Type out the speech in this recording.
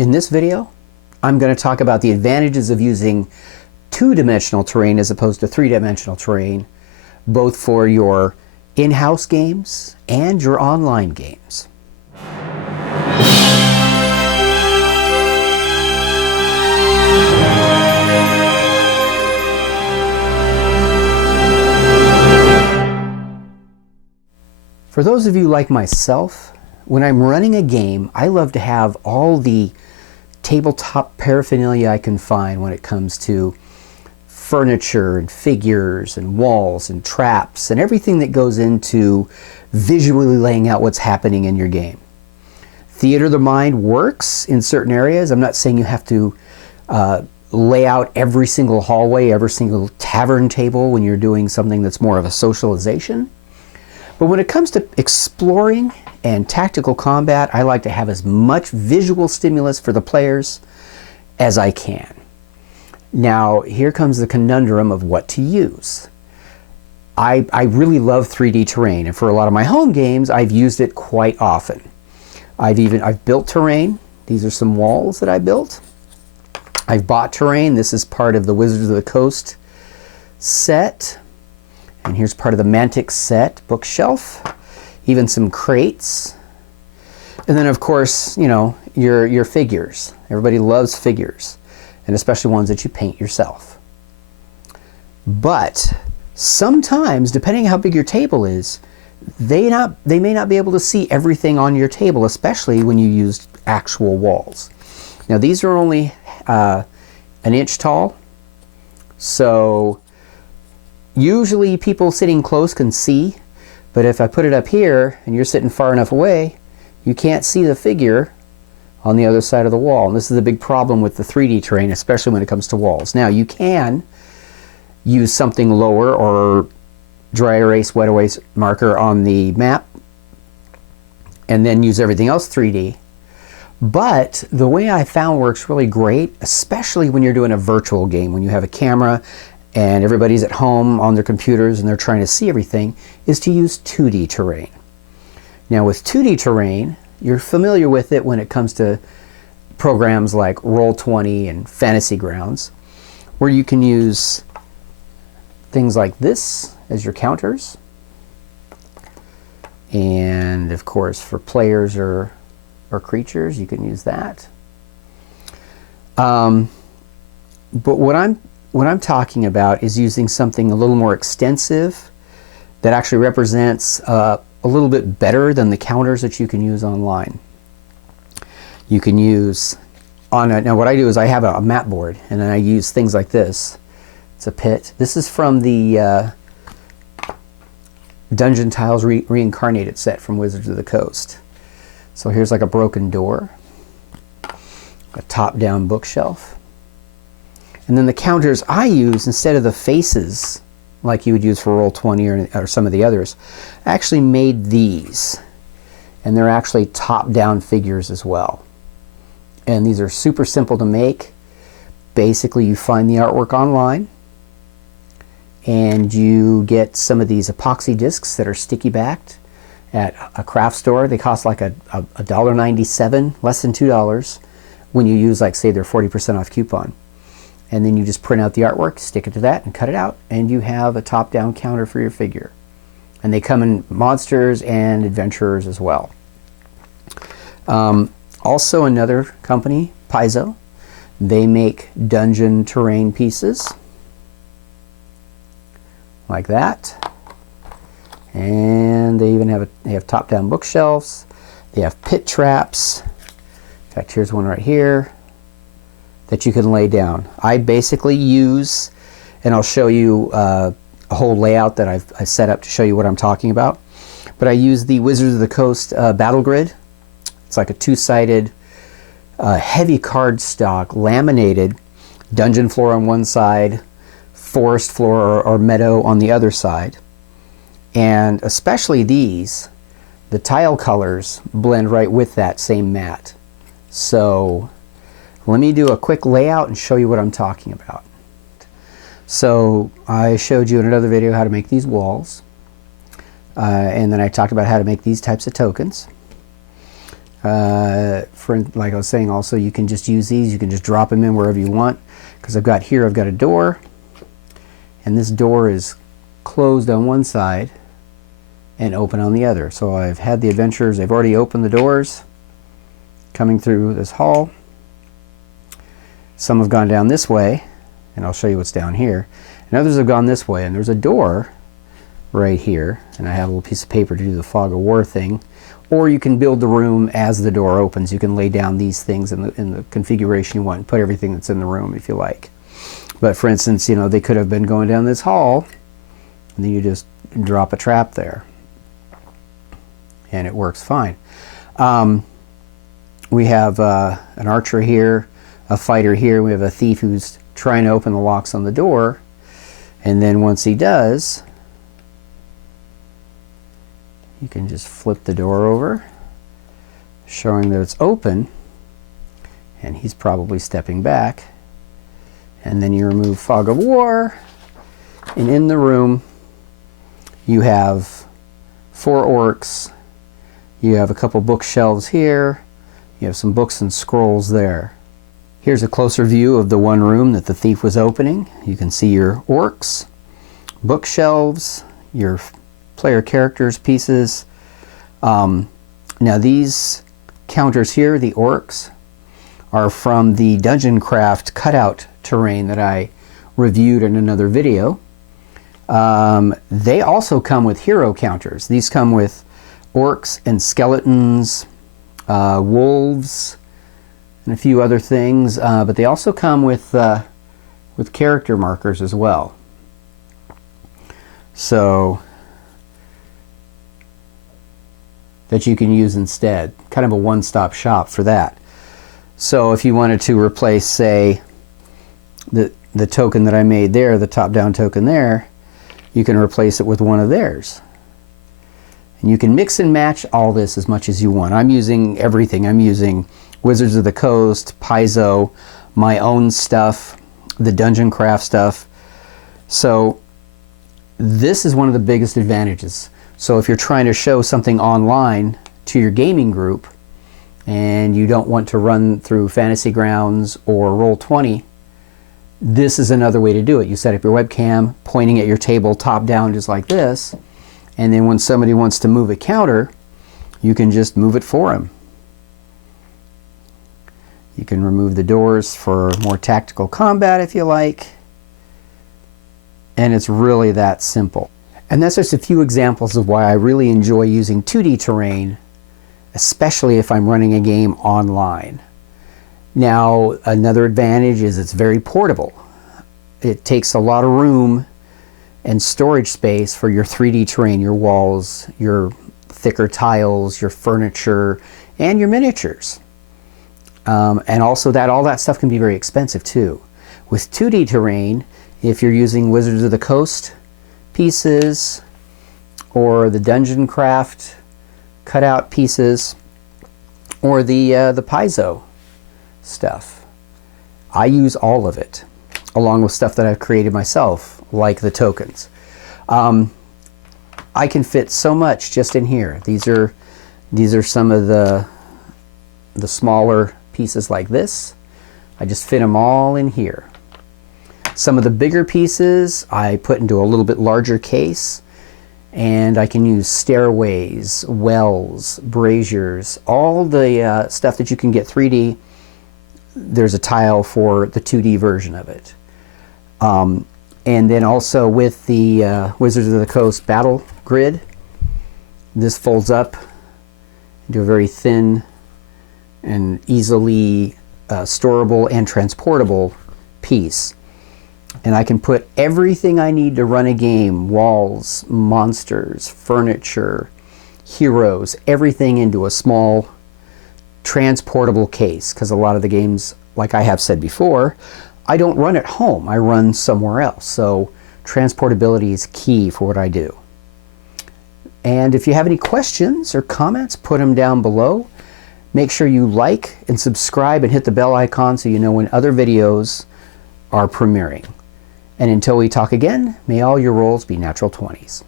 In this video, I'm going to talk about the advantages of using two-dimensional terrain as opposed to three-dimensional terrain, both for your in-house games and your online games. For those of you like myself, when I'm running a game, I love to have all the tabletop paraphernalia I can find when it comes to furniture and figures and walls and traps and everything that goes into visually laying out what's happening in your game. Theater of the mind works in certain areas. I'm not saying you have to lay out every single hallway, every single tavern table when you're doing something that's more of a socialization. But when it comes to exploring and tactical combat, I like to have as much visual stimulus for the players as I can. Now, here comes the conundrum of what to use. I really love 3D terrain, and for a lot of my home games, I've used it quite often. I've built terrain. These are some walls that I built. I've bought terrain. This is part of the Wizards of the Coast set. And here's part of the Mantic set bookshelf, even some crates. And then, of course, you know, your figures. Everybody loves figures, and especially ones that you paint yourself. But sometimes, depending on how big your table is, they may not be able to see everything on your table, especially when you use actual walls. Now, these are only an inch tall, so usually people sitting close can see, but if I put it up here and you're sitting far enough away, you can't see the figure on the other side of the wall. And this is a big problem with the 3D terrain, especially when it comes to walls. Now, you can use something lower or dry erase, wet erase marker on the map and then use everything else 3D. But the way I found works really great, especially when you're doing a virtual game, when you have a camera and everybody's at home on their computers and they're trying to see everything, is to use 2D terrain. Now with 2D terrain, you're familiar with it when it comes to programs like Roll20 and Fantasy Grounds, where you can use things like this as your counters. And of course, for players or creatures, you can use that. But what I'm talking about is using something a little more extensive that actually represents a little bit better than the counters that you can use online. You can use now what I do is I have a map board, and then I use things like this. It's a pit. This is from the Dungeon Tiles Reincarnated set from Wizards of the Coast. So here's like a broken door, a top-down bookshelf. And then the counters I use, instead of the faces like you would use for Roll20 or some of the others, I actually made these. And they're actually top-down figures as well. And these are super simple to make. Basically, you find the artwork online, and you get some of these epoxy discs that are sticky-backed at a craft store. They cost like a $1.97, less than $2, when you use, like, say, their 40% off coupon. And then you just print out the artwork, stick it to that, and cut it out, and you have a top-down counter for your figure. And they come in monsters and adventurers as well. Also, another company, Paizo, they make dungeon terrain pieces like that. And they even have top-down bookshelves. They have pit traps. In fact, here's one right here that you can lay down. I basically use, and I'll show you a whole layout that I've set up to show you what I'm talking about, but I use the Wizards of the Coast battle grid. It's like a two-sided heavy cardstock laminated dungeon floor on one side, forest floor or meadow on the other side. And especially these, the tile colors blend right with that same mat. So let me do a quick layout and show you what I'm talking about. So I showed you in another video how to make these walls. And then I talked about how to make these types of tokens. Like I was saying, also you can just use these. You can just drop them in wherever you want. Because I've got a door, and this door is closed on one side and open on the other. So I've had the adventurers, they've already opened the doors coming through this hall. Some have gone down this way, and I'll show you what's down here. And others have gone this way, and there's a door right here, and I have a little piece of paper to do the fog of war thing. Or you can build the room as the door opens. You can lay down these things in the configuration you want and put everything that's in the room if you like. But for instance, you know, they could have been going down this hall, and then you just drop a trap there, and it works fine. We have an archer here, a fighter here. We have a thief who's trying to open the locks on the door, and then once he does, you can just flip the door over, showing that it's open, and he's probably stepping back. And then you remove fog of war, and in the room you have 4 orcs, you have a couple bookshelves here, you have some books and scrolls there. Here's a closer view of the one room that the thief was opening. You can see your orcs, bookshelves, your player characters pieces. Now these counters here, the orcs, are from the Dungeon Craft cutout terrain that I reviewed in another video. They also come with hero counters. These come with orcs and skeletons, wolves, and a few other things, but they also come with character markers as well. So that you can use instead. Kind of a one-stop shop for that. So if you wanted to replace, say, the token that I made there, the top-down token there, you can replace it with one of theirs. And you can mix and match all this as much as you want. I'm using everything. I'm using Wizards of the Coast, Paizo, my own stuff, the Dungeon Craft stuff. So this is one of the biggest advantages. So if you're trying to show something online to your gaming group and you don't want to run through Fantasy Grounds or Roll20, this is another way to do it. You set up your webcam pointing at your table top down just like this, and then when somebody wants to move a counter, you can just move it for them. You can remove the doors for more tactical combat if you like, and it's really that simple. And that's just a few examples of why I really enjoy using 2D terrain, especially if I'm running a game online. Now, another advantage is it's very portable. It takes a lot of room and storage space for your 3D terrain, your walls, your thicker tiles, your furniture, and your miniatures. And also all that stuff can be very expensive too. With 2D terrain, if you're using Wizards of the Coast pieces or the Dungeon Craft cutout pieces or the Paizo stuff, I use all of it along with stuff that I've created myself, like the tokens. I can fit so much just in here. These are some of the smaller pieces like this. I just fit them all in here. Some of the bigger pieces I put into a little bit larger case, and I can use stairways, wells, braziers, all the stuff that you can get 3D. There's a tile for the 2D version of it. And then also with the Wizards of the Coast battle grid, this folds up into a very thin and easily storable and transportable piece. And I can put everything I need to run a game, walls, monsters, furniture, heroes, everything into a small transportable case, because a lot of the games, like I have said before, I don't run at home, I run somewhere else. So transportability is key for what I do. And if you have any questions or comments, put them down below. Make sure you like and subscribe and hit the bell icon so you know when other videos are premiering. And until we talk again, may all your rolls be natural 20s.